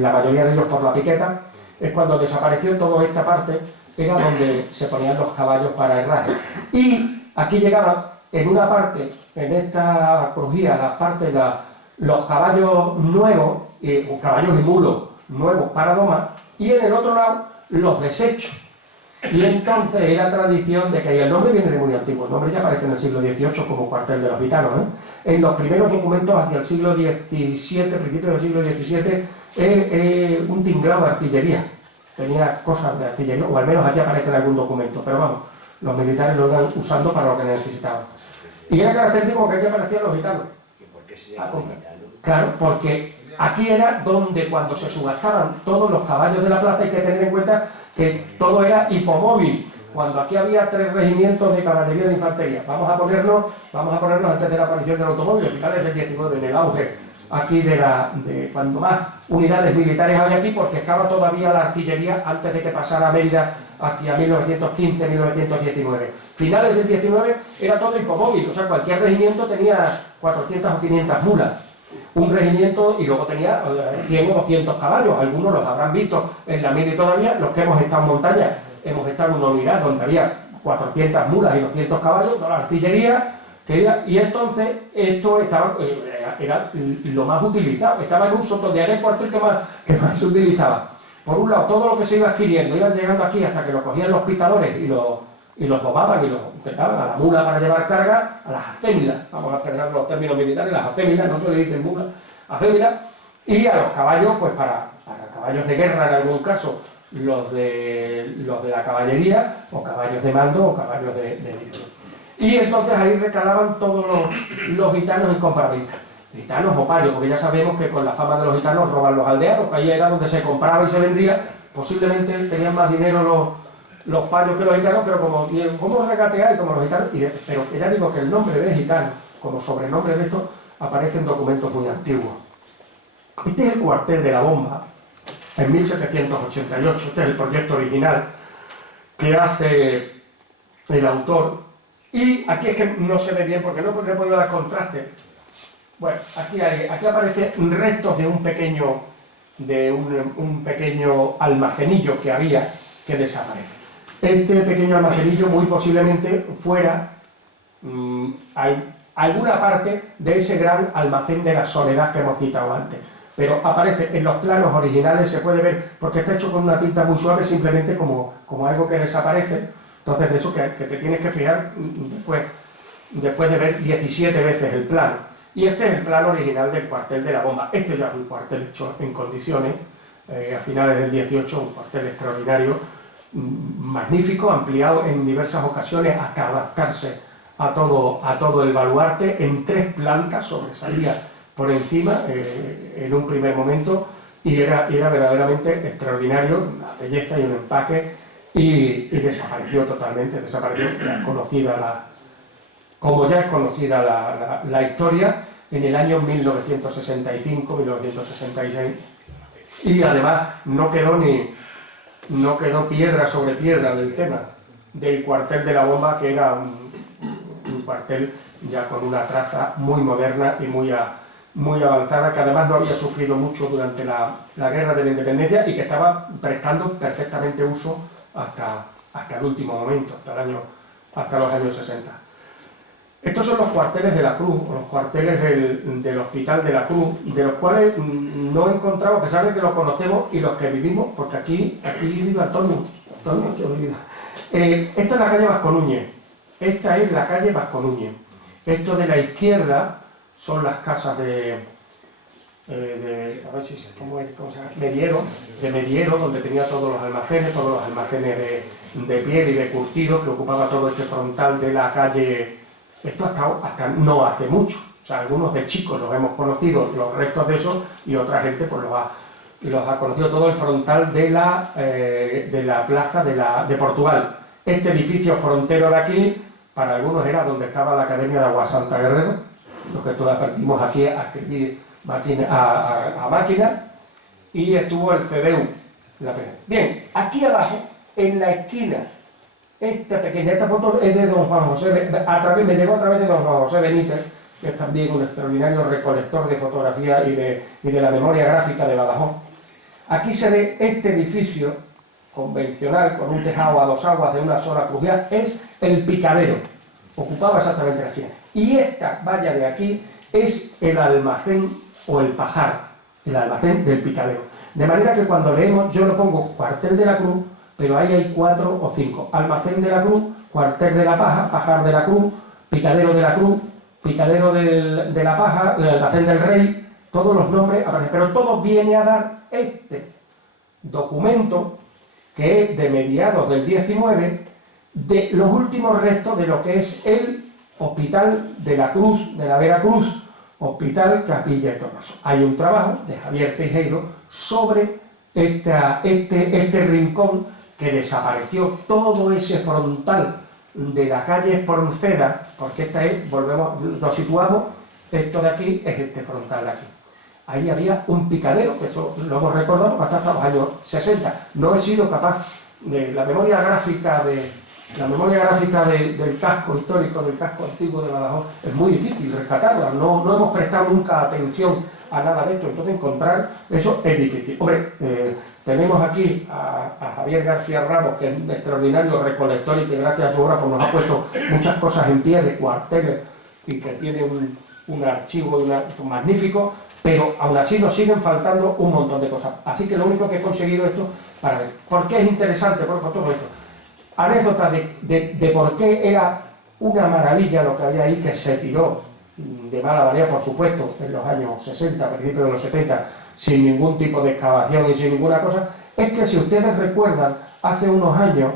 la mayoría de ellos por la piqueta. Es cuando desapareció toda esta parte, era donde se ponían los caballos para herraje. Y aquí llegaban, en una parte, en esta crujía, las partes, los caballos nuevos, caballos y mulos nuevos para domar, y en el otro lado, los desechos. Y entonces era tradición de que, y el nombre viene de muy antiguo, el nombre ya aparece en el siglo XVIII como cuartel de los gitanos, En los primeros documentos hacia el siglo XVII, principios del siglo XVII, un tinglado de artillería. Tenía cosas de artillería, o al menos allí aparece en algún documento, pero vamos, los militares lo iban usando para lo que necesitaban. Y era característico que aquí aparecían los gitanos. ¿Y por qué se llaman gitanos? Claro, porque aquí era donde cuando se subastaban todos los caballos de la plaza, hay que tener en cuenta que todo era hipomóvil, cuando aquí había 3 regimientos de caballería de infantería. Vamos a ponernos antes de la aparición del automóvil, finales del 19, en el auge aquí de cuando más unidades militares había aquí, porque estaba todavía la artillería antes de que pasara a Mérida hacia 1915-1919. Finales del 19 era todo hipomóvil, o sea, cualquier regimiento tenía 400 o 500 mulas. Un regimiento, y luego tenía 100 o 200 caballos, algunos los habrán visto en la media todavía, los que hemos estado en montaña, hemos estado en una unidad donde había 400 mulas y 200 caballos, toda la artillería, y entonces esto estaba, era lo más utilizado, estaba en un soto de área cuartel que más se utilizaba. Por un lado, todo lo que se iba adquiriendo, iban llegando aquí hasta que lo cogían los picadores y los domaban y los entregaban a la mula para llevar carga, a las acémilas, vamos a tener los términos militares, las acémilas, no se le dicen mulas, acémilas, y a los caballos, pues para caballos de guerra en algún caso, los de la caballería, o caballos de mando, o caballos de libre. Y entonces ahí recalaban todos los gitanos en compraventa. Gitanos o payos, porque ya sabemos que con la fama de los gitanos roban los aldeanos, que ahí era donde se compraba y se vendía. Posiblemente tenían más dinero los payos que los gitanos, pero como regatear y como los gitanos. Pero ya digo que el nombre de gitano, como sobrenombre de esto, aparece en documentos muy antiguos. Este es el cuartel de la Bomba, en 1788. Este es el proyecto original que hace el autor. Y aquí es que no se ve bien porque no he podido dar contraste. Bueno, aquí aparecen restos de un pequeño almacenillo que había que desaparece. Este pequeño almacenillo muy posiblemente fuera alguna parte de ese gran almacén de la Soledad que hemos citado antes. Pero aparece en los planos originales, se puede ver, porque está hecho con una tinta muy suave, simplemente como algo que desaparece. Entonces, de eso que te tienes que fijar después de ver 17 veces el plano. Y este es el plano original del cuartel de la Bomba. Este ya es un cuartel hecho en condiciones, a finales del 18, un cuartel extraordinario, magnífico, ampliado en diversas ocasiones hasta adaptarse a todo el baluarte. En 3 plantas sobresalía por encima en un primer momento, y era verdaderamente extraordinario, una belleza y un empaque. Y desapareció totalmente, como ya es conocida la historia, en el año 1965-1966, y además no quedó piedra sobre piedra del tema del cuartel de la Bomba, que era un cuartel ya con una traza muy moderna y muy avanzada, que además no había sufrido mucho durante la Guerra de la Independencia y que estaba prestando perfectamente uso hasta el último momento, hasta los años 60. Estos son los cuarteles de la Cruz, o los cuarteles del Hospital de la Cruz, de los cuales no he encontrado, a pesar de que los conocemos y los que vivimos, porque aquí vive Antonio, que olvida. Esta es la calle Vasco Núñez, esta es la calle Vasco Núñez. Esto de la izquierda son las casas de Mediero, donde tenía todos los almacenes de piel y de curtido, que ocupaba todo este frontal de la calle. Esto hasta no hace mucho, o sea, algunos de chicos los hemos conocido, los restos de eso, y otra gente pues los ha conocido, todo el frontal de la plaza de Portugal. Este edificio frontero de aquí, para algunos era donde estaba la Academia de Agua Santa Guerrero, los que todas partimos aquí a máquina, y estuvo el CDU. Bien, aquí abajo, en la esquina, esta foto es de don Juan José, me llegó a través de don Juan José Benítez, que es también un extraordinario recolector de fotografía y de la memoria gráfica de Badajoz. Aquí se ve este edificio convencional, con un tejado a 2 aguas de una sola crujía, es el Picadero, ocupaba exactamente la esquina. Y esta valla de aquí es el almacén o el pajar, el almacén del Picadero. De manera que cuando leemos, yo lo pongo cuartel de la Cruz, pero ahí hay 4 o 5. Almacén de la Cruz, cuartel de la Paja, pajar de la Cruz, picadero de la Cruz, picadero de la Paja, el almacén del Rey, todos los nombres aparecen, pero todo viene a dar este documento que es de mediados del 19, de los últimos restos de lo que es el Hospital de la Cruz, de la Veracruz, Hospital Capilla de Tomaso. Hay un trabajo de Javier Teijeiro sobre este rincón que desapareció, todo ese frontal de la calle Espronceda, porque esta es, lo situamos, esto de aquí es este frontal de aquí. ahí había un picadero, que eso lo hemos recordado hasta los años 60. No he sido capaz de la memoria gráfica del casco histórico, del casco antiguo de Badajoz, es muy difícil rescatarla, no hemos prestado nunca atención a nada de esto, entonces encontrar eso es difícil. Hombre, tenemos aquí a Javier García Ramos, que es un extraordinario recolector y que gracias a su obra pues, nos ha puesto muchas cosas en pie de cuarteles y que tiene un archivo magnífico, pero aún así nos siguen faltando un montón de cosas. Así que lo único que he conseguido esto para ver. ¿Por qué es interesante? Por todo esto. Anécdota de por qué era una maravilla lo que había ahí, que se tiró de mala manera, por supuesto, en los años 60, principios de los 70, sin ningún tipo de excavación y sin ninguna cosa, es que si ustedes recuerdan, hace unos años,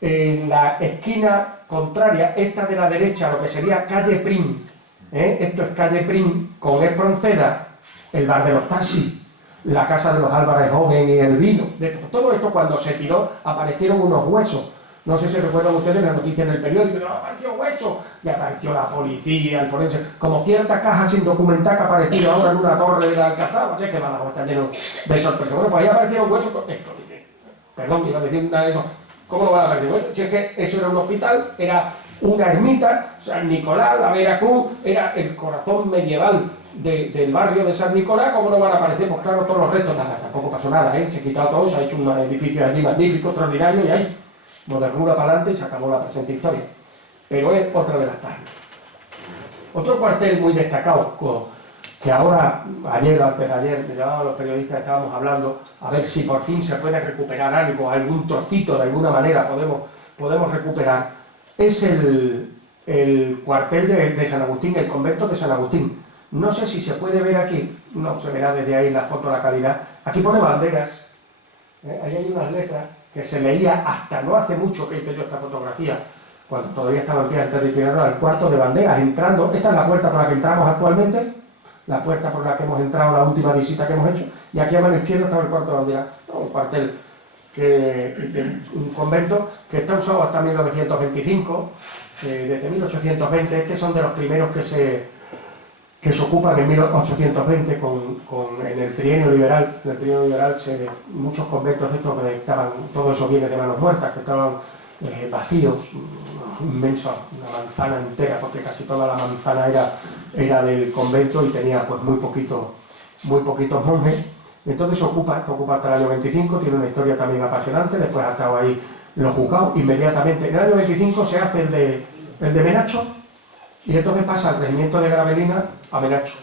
en la esquina contraria, esta de la derecha, lo que sería calle Prim, esto es calle Prim, con Espronceda, el bar de los taxis, la casa de los Álvarez Joven y el vino, todo esto cuando se tiró aparecieron unos huesos. No sé si recuerdan ustedes la noticia en el periódico, no, apareció hueso, y apareció la policía, el forense, como cierta caja sin documentar que ha aparecido ahora en una torre de la Alcazaba, no sé que Badajoz está lleno de sorpresas. Bueno, pues ahí aparecieron huesos, perdón, iba a decir nada de eso, ¿cómo no van a aparecer huesos? Si es que eso era un hospital, era una ermita, San Nicolás, la Veracruz, era el corazón medieval del barrio de San Nicolás, ¿cómo no van a aparecer? Pues claro, todos los restos, nada, tampoco pasó nada, se ha quitado todo, se ha hecho un edificio allí magnífico, extraordinario, y ahí modernura para adelante y se acabó la presente historia. Pero es otra de las páginas. Otro cuartel muy destacado, que ahora, ayer o antes de ayer, me llamaban los periodistas, estábamos hablando, a ver si por fin se puede recuperar algo, algún trocito de alguna manera podemos recuperar, es el cuartel de San Agustín, el convento de San Agustín. No sé si se puede ver aquí, no se verá desde ahí la foto, la calidad. Aquí pone banderas, ahí hay unas letras que se leía hasta no hace mucho que hice yo esta fotografía, cuando todavía estaba en pie antes de tirarlo al cuarto de banderas, entrando, esta es la puerta por la que entramos actualmente, la puerta por la que hemos entrado la última visita que hemos hecho, y aquí a mano izquierda estaba el cuarto de banderas, un cuartel, un convento que está usado hasta 1925, desde 1820, estos son de los primeros que se ocupan en 1820 en el trienio liberal. En el trienio liberal muchos conventos estos que estaban, todos esos bienes de manos muertas, que estaban vacíos, inmensos, una manzana entera, porque casi toda la manzana era del convento y tenía pues muy poquitos monjes. Entonces se ocupa hasta el año 25, tiene una historia también apasionante, después ha estado ahí los juzgados, inmediatamente. En el año 25 se hace el de Menacho, y entonces pasa al regimiento de Gravelina a Menacho.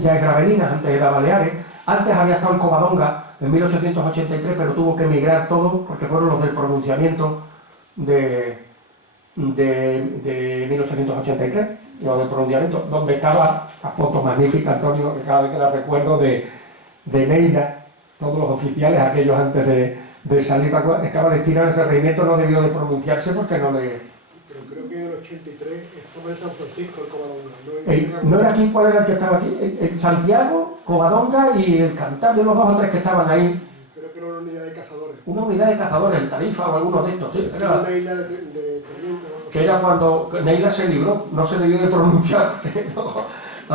Ya es Gravelina, antes era Baleares, antes había estado en Covadonga en 1883, pero tuvo que emigrar todo porque fueron los del pronunciamiento de 1883, los del pronunciamiento, donde estaba la foto magnífica, Antonio, que cada vez que la recuerdo, de Neila, todos los oficiales, aquellos antes de salir, estaba destinado a ese regimiento, no debió de pronunciarse porque no le... Creo que en el 83 estaba en San Francisco, el Covadonga. ¿No era aquí? ¿Cuál era el que estaba aquí? El Santiago, Covadonga y el Cantabria, los dos o tres que estaban ahí. Creo que era una unidad de cazadores. Una unidad de cazadores, el Tarifa o alguno de estos, sí. Era una isla de teniente. Que era cuando Neila se libró, no se debió de pronunciar, porque no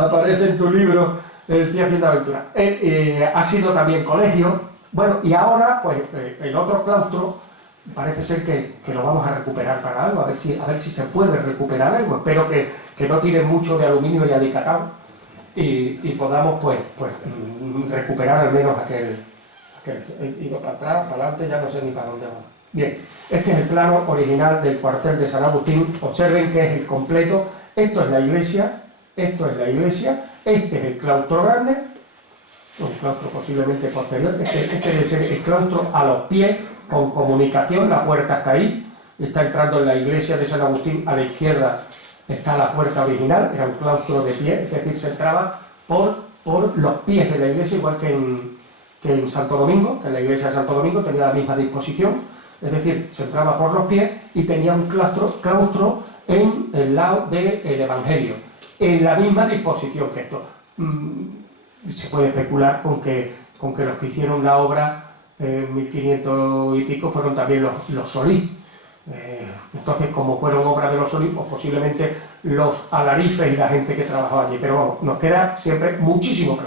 aparece en tu libro El Tío Hacienda Aventura. Ha sido también colegio. Bueno, y ahora, pues, el otro claustro, parece ser que lo vamos a recuperar para algo, a ver si se puede recuperar algo. Espero que no tiren mucho de aluminio y alicatado y podamos pues recuperar al menos aquel ido para atrás, para adelante, ya no sé ni para dónde va. Bien, este es el plano original del cuartel de San Agustín. Observen que es el completo. Esto es la iglesia, este es el claustro grande, un claustro posiblemente posterior, este debe ser el claustro a los pies, con comunicación, la puerta está ahí, está entrando en la iglesia de San Agustín, a la izquierda está la puerta original, era un claustro de pie, es decir, se entraba por los pies de la iglesia, igual que en Santo Domingo, que en la iglesia de Santo Domingo tenía la misma disposición, es decir, se entraba por los pies y tenía un claustro en el lado del Evangelio, en la misma disposición que esto. Se puede especular con que los que hicieron la obra en 1500 y pico fueron también los Solís. Entonces, como fueron obras de los Solís, pues posiblemente los alarifes y la gente que trabajaba allí. Pero vamos, nos queda siempre muchísimo.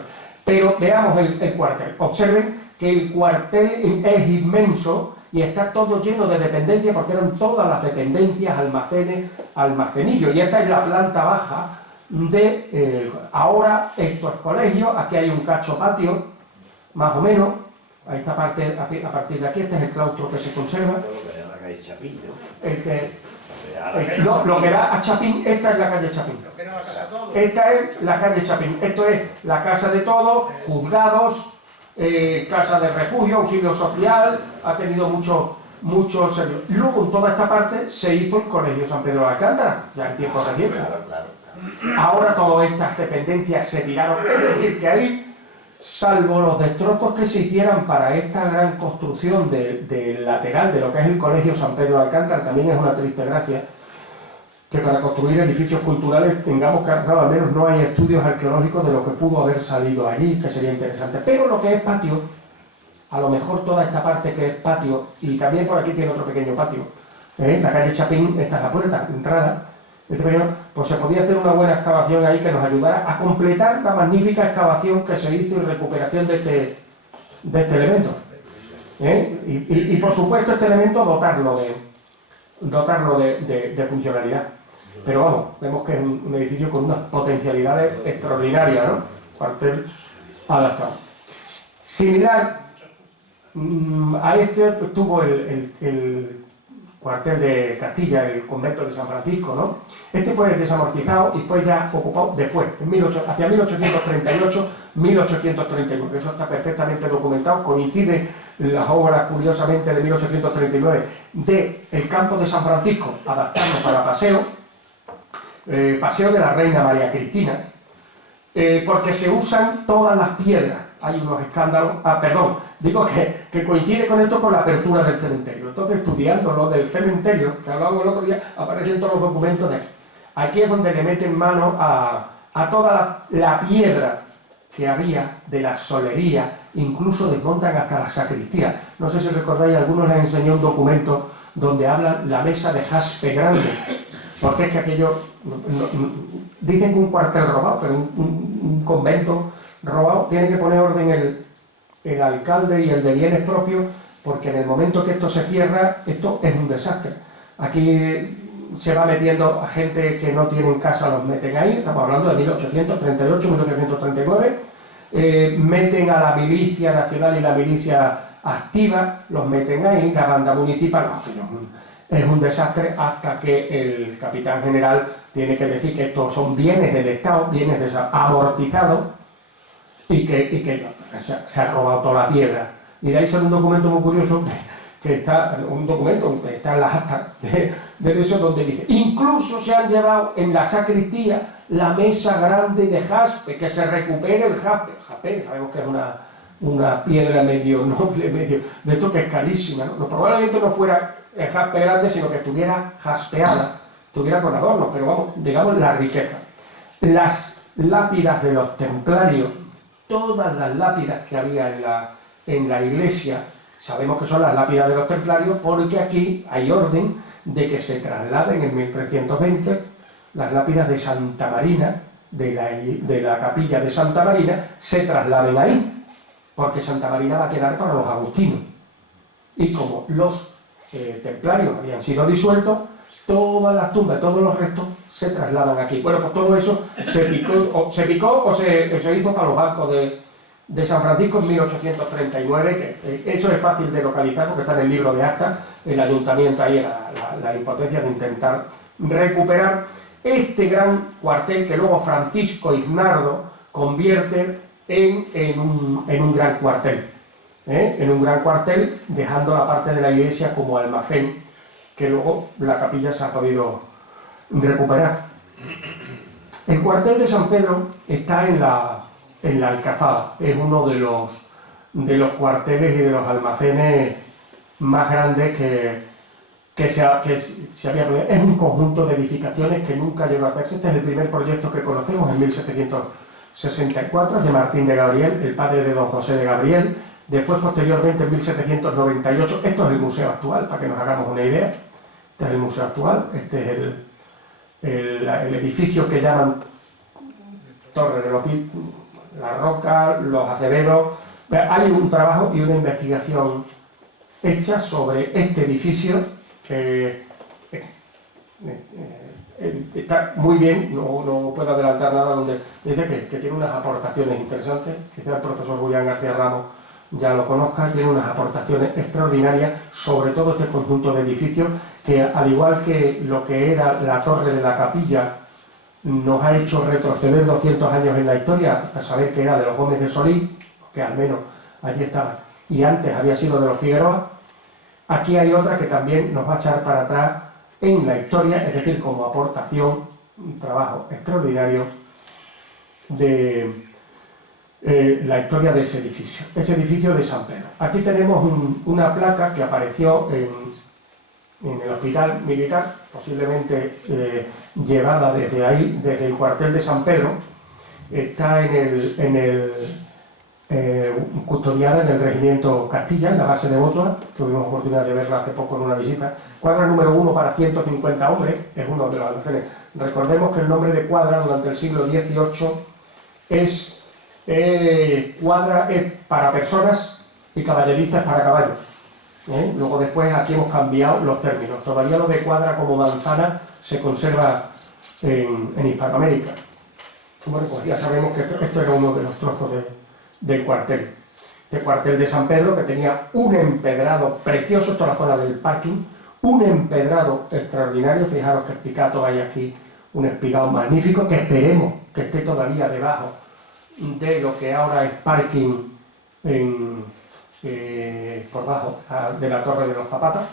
Pero veamos el cuartel. Observen que el cuartel es inmenso y está todo lleno de dependencias, porque eran todas las dependencias, almacenes, almacenillos. Y esta es la planta baja de... ahora esto es colegio, aquí hay un cacho patio, más o menos. A esta parte, a partir de aquí, este es el claustro que se conserva. La calle Chapín, ¿no? Lo que da a Chapín, esta es la calle Chapín. Esta es la calle Chapín. Esto es la casa de todos, juzgados, casa de refugio, auxilio social, ha tenido mucho servicio. Luego en toda esta parte se hizo el Colegio San Pedro de Alcántara, ya en tiempos recientes. Ahora todas estas dependencias se tiraron, es decir, que ahí, salvo los destrozos que se hicieran para esta gran construcción del lateral de lo que es el Colegio San Pedro de Alcántara, también es una triste gracia que para construir edificios culturales tengamos que, al menos no hay estudios arqueológicos de lo que pudo haber salido allí, que sería interesante. Pero lo que es patio, a lo mejor toda esta parte que es patio, y también por aquí tiene otro pequeño patio, la calle Chapín, esta es la puerta de entrada, pues se podía hacer una buena excavación ahí que nos ayudara a completar la magnífica excavación que se hizo y recuperación de este elemento. Y por supuesto este elemento dotarlo de funcionalidad. Pero vamos, vemos que es un edificio con unas potencialidades extraordinarias, ¿no? Cuartel adaptado. Similar a este tuvo el cuartel de Castilla, el convento de San Francisco, ¿no? Este fue desamortizado y fue ya ocupado después, hacia 1838, 1839. Eso está perfectamente documentado. Coinciden las obras, curiosamente, de 1839 del campo de San Francisco, adaptado para paseo, paseo de la Reina María Cristina, porque se usan todas las piedras. Hay unos escándalos, digo que coincide con esto con la apertura del cementerio. Entonces, estudiando lo del cementerio, que hablábamos el otro día, aparecen todos los documentos de aquí. Aquí es donde le meten mano a toda la piedra que había de la solería, incluso desmontan hasta la sacristía. No sé si recordáis, algunos les enseñó un documento donde hablan la mesa de jaspe grande, porque es que aquello, dicen que un cuartel robado, pero un convento robado, tiene que poner orden el alcalde y el de bienes propios, porque en el momento que esto se cierra, esto es un desastre. Aquí se va metiendo a gente que no tienen casa, los meten ahí, estamos hablando de 1838, 1839, meten a la milicia nacional y la milicia activa, los meten ahí, la banda municipal, es un desastre, hasta que el capitán general tiene que decir que estos son bienes del Estado, bienes amortizados, y que se ha robado toda la piedra. Miráis en un documento muy curioso que está en las actas de eso, donde dice: incluso se han llevado en la sacristía la mesa grande de jaspe, que se recupere el jaspe. Jaspe, sabemos que es una piedra medio noble, medio de esto, que es carísima, ¿no? Probablemente no fuera el jaspe grande, sino que estuviera jaspeada, estuviera con adornos, pero vamos, digamos la riqueza. Las lápidas de los templarios, todas las lápidas que había en la iglesia, sabemos que son las lápidas de los templarios, porque aquí hay orden de que se trasladen en 1320 las lápidas de Santa Marina, de la capilla de Santa Marina, se trasladen ahí, porque Santa Marina va a quedar para los agustinos. Y como los templarios habían sido disueltos, todas las tumbas, todos los restos se trasladan aquí. Bueno, pues todo eso se picó o se hizo para los bancos de San Francisco en 1839, que eso es fácil de localizar porque está en el libro de actas. El ayuntamiento, ahí era la impotencia de intentar recuperar este gran cuartel que luego Francisco Iznardo convierte en un gran cuartel. En un gran cuartel, dejando la parte de la iglesia como almacén, que luego la capilla se ha podido recuperar. El cuartel de San Pedro está en la Alcazaba, es uno de los cuarteles y de los almacenes más grandes que se había podido. Es un conjunto de edificaciones que nunca llegó a hacerse. Este es el primer proyecto que conocemos, en 1764, de Martín de Gabriel, el padre de don José de Gabriel. Después, posteriormente, en 1798, esto es el museo actual, para que nos hagamos una idea. Este es el museo actual, este es el edificio que llaman Torre de los La Roca, los Acevedo. Hay un trabajo y una investigación hecha sobre este edificio que está muy bien, no puedo adelantar nada, donde dice que tiene unas aportaciones interesantes, quizá el profesor Julián García Ramos ya lo conozca, tiene unas aportaciones extraordinarias sobre todo este conjunto de edificios que, al igual que lo que era la torre de la capilla, nos ha hecho retroceder 200 años en la historia hasta saber que era de los Gómez de Solís, que al menos allí estaba, y antes había sido de los Figueroa. Aquí hay otra que también nos va a echar para atrás en la historia, es decir, como aportación, un trabajo extraordinario de la historia de ese edificio de San Pedro. Aquí tenemos una placa que apareció en el hospital militar, posiblemente llevada desde ahí, desde el cuartel de San Pedro. Está custodiada en el regimiento Castilla, en la base de Botua. Tuvimos oportunidad de verla hace poco en una visita. Cuadra número 1 para 150 hombres, es uno de los almacenes. Recordemos que el nombre de cuadra durante el siglo XVIII es cuadra para personas y caballerizas para caballos. Luego después aquí hemos cambiado los términos. Todavía lo de cuadra como manzana se conserva en Hispanoamérica. Bueno, pues ya sabemos que esto era uno de los trozos del cuartel. Este cuartel de San Pedro, que tenía un empedrado precioso, toda la zona del parking, un empedrado extraordinario. Fijaros que espicato hay aquí, un espigado magnífico, que esperemos que esté todavía debajo de lo que ahora es parking por bajo de la Torre de los Zapatas.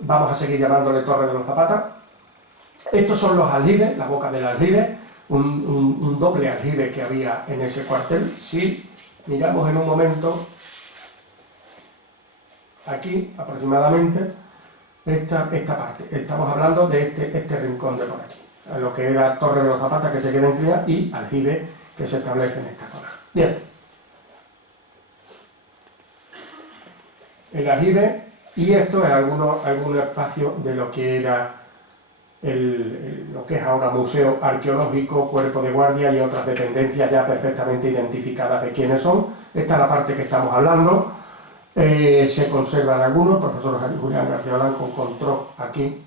Vamos a seguir llamándole Torre de los Zapatas. Estos son los aljibes, la boca del aljibe, un doble aljibe que había en ese cuartel. Si miramos en un momento, aquí aproximadamente, esta parte, estamos hablando de este rincón de por aquí, a lo que era Torre de los Zapatas, que se queda inclinada, y aljibe que se establece en esta zona. Bien. El aljibe, y esto es algún espacio de lo que era lo que es ahora Museo Arqueológico, Cuerpo de Guardia y otras dependencias ya perfectamente identificadas de quiénes son. Esta es la parte que estamos hablando. Se conservan algunos. El profesor Julián García Blanco encontró aquí,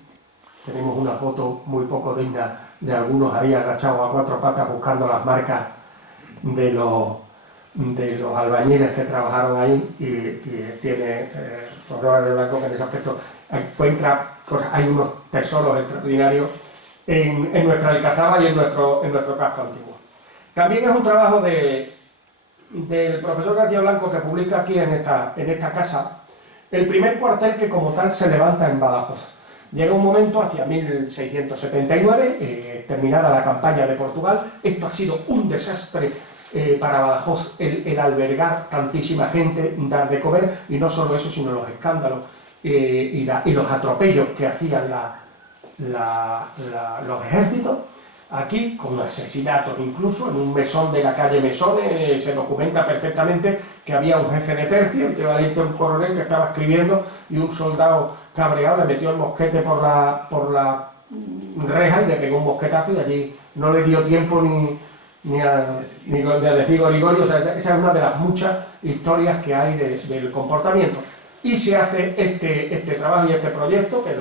tenemos una foto muy poco digna de algunos ahí agachados a cuatro patas buscando las marcas de los albañiles que trabajaron ahí, y tiene el profesor de Blanco que en ese aspecto encuentra cosas. Hay unos tesoros extraordinarios en nuestra alcazaba y en nuestro casco antiguo. También es un trabajo del profesor García Blanco, que publica aquí en esta casa el primer cuartel que como tal se levanta en Badajoz. Llega un momento hacia 1679, terminada la campaña de Portugal. Esto ha sido un desastre para Badajoz, el albergar tantísima gente, dar de comer, y no solo eso, sino los escándalos y los atropellos que hacían los ejércitos. Aquí, con asesinatos incluso, en un mesón de la calle Mesones, se documenta perfectamente que había un jefe de tercio, que era un coronel que estaba escribiendo, y un soldado cabreado le metió el mosquete por la reja y le pegó un mosquetazo, y allí no le dio tiempo ni a decir Gorigorio. O sea, esa es una de las muchas historias que hay del comportamiento. Y se hace este trabajo y este proyecto, que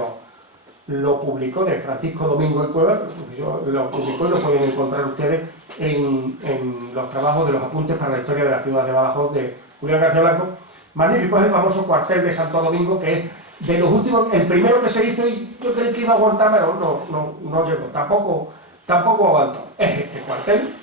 lo publicó de Francisco Domingo y Cueva, lo publicó y lo pueden encontrar ustedes en los trabajos de los apuntes para la historia de la ciudad de Badajoz, de Julián García Blanco. Magnífico, es el famoso cuartel de Santo Domingo, que es de los últimos, el primero que se hizo, y yo creí que iba a aguantar, pero no llegó, tampoco aguantó. Es este cuartel,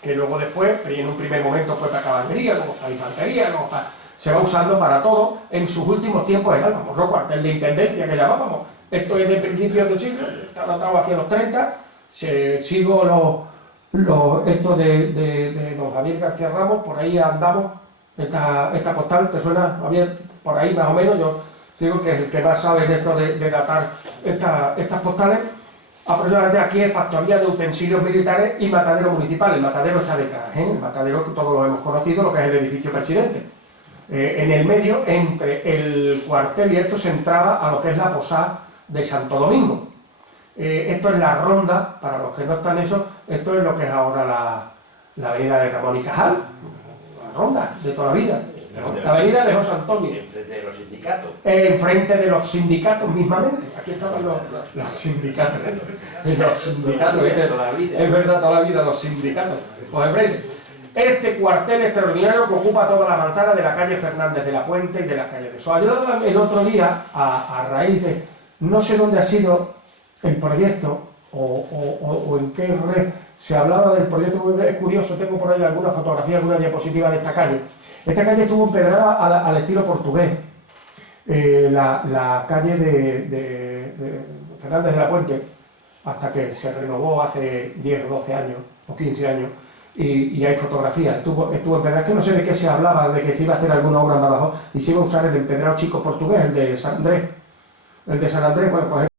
que luego después, en un primer momento fue para caballería, luego para infantería, luego se va usando para todo. En sus últimos tiempos era el famoso cuartel de intendencia que llamábamos. Esto es de principios del siglo, está datado hacia los 30. Sigo esto de don Javier García Ramos, por ahí andamos. Esta postal, ¿te suena, Javier? Por ahí más o menos. Yo digo que es el que más sabe en esto de datar estas postales. Aproximadamente aquí es factoría de utensilios militares y matadero municipal. El matadero está detrás, el matadero que todos lo hemos conocido, lo que es el edificio presidente. En el medio, entre el cuartel y esto, se entraba a lo que es la posada de Santo Domingo. Esto es la ronda, para los que no están eso, esto es lo que es ahora la avenida de Ramón y Cajal, la Ronda, de toda la vida, la avenida de José Antonio, Enfrente de los sindicatos. enfrente de los sindicatos mismamente. Aquí estaban los sindicatos. Los sindicatos, De toda la vida. es verdad, toda la vida los sindicatos. Pues enfrente. Este cuartel extraordinario que ocupa toda la manzana de la calle Fernández de la Puente y de la calle de Soa. Yo el otro día, a raíz de, no sé dónde ha sido el proyecto o en qué red se hablaba del proyecto, es curioso, tengo por ahí alguna fotografía, alguna diapositiva de esta calle. Esta calle estuvo empedrada al estilo portugués. La calle de Fernández de la Puente, hasta que se renovó hace 10 o 12 años o 15 años, y hay fotografías, estuvo empedrada, es que no sé de qué se hablaba, de que se iba a hacer alguna obra en Badajoz y se iba a usar el empedrado chico portugués, el de San Andrés, bueno, pues